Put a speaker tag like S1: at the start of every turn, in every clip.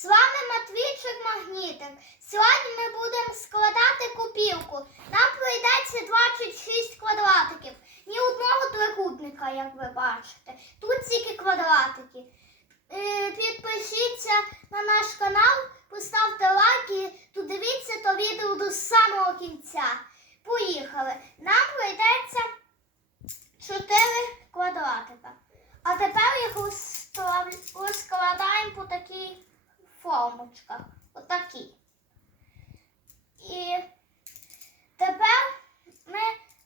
S1: З вами Матвійчик Магнітик. Сьогодні ми будемо складати купівку. Нам прийдеться 26 квадратиків. Ні одного трикутника, як ви бачите. Тут тільки квадратики. Е, Підпишіться на наш канал, поставте лайк і додивіться то відео до самого кінця. Поїхали. Нам прийдеться 4 квадратика. А тепер їх розстав- розкладаємо по такій формочках. Отакі. І тепер ми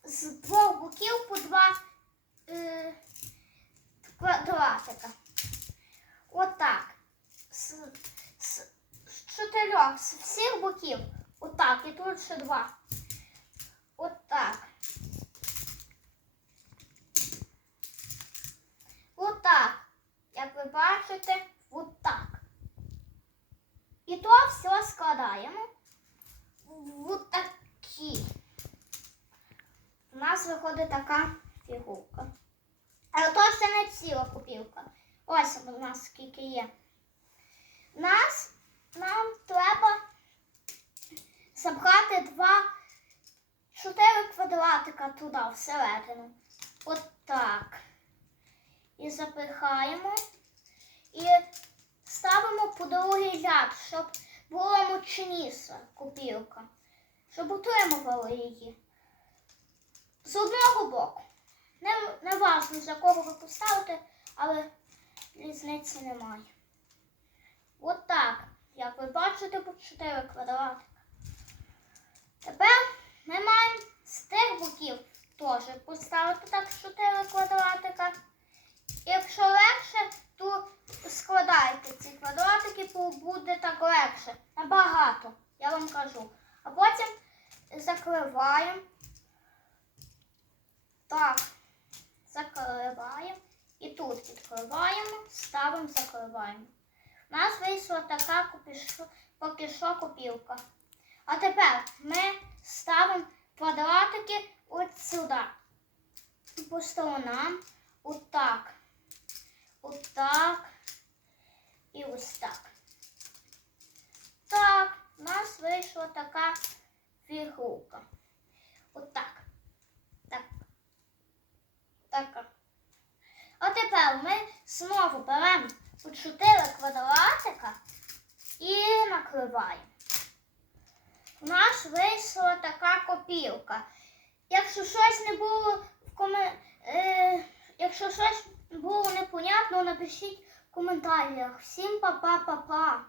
S1: з двох боків по два е, квадратика. Отак. З, з, з чотирьох, з всіх боків. Отак. І тут ще два. Отак. Отак. Як ви бачите, отак. І то все складаємо в такі. У нас виходить така фігурка. Але то ще не ціла купівка. Ось у нас скільки є. Нас, нам треба забрати два, чотири квадратика туди, всередину. Отак. І запихаємо. І ставимо по другий ряд, щоб була мучніша купівка. Щоб утримували її. З одного боку. Не, не важливо, за кого ви поставите, але різниці немає. Отак. Як ви бачите, по 4 квадратика. Тепер ми маємо з тих боків теж поставити так 4 квадратика. Якщо легше, то складайте ці квадратики, бо буде так легше. Набагато, я вам кажу. А потім закриваємо. Так, закриваємо. І тут відкриваємо, ставимо, закриваємо. У нас вийшла така поки що копілка. А тепер ми ставимо квадратики от сюди. По сторонам. Отак. Отак. І ось так. Так, у нас вийшла така фігурка. Отак. Так. Така. А тепер ми знову беремо по 4 квадратика і накриваємо. У нас вийшла така копілка. Якщо щось не було в коме... е... якщо щось було непонятно, напишіть в коментарях. Всім па-па-па-па.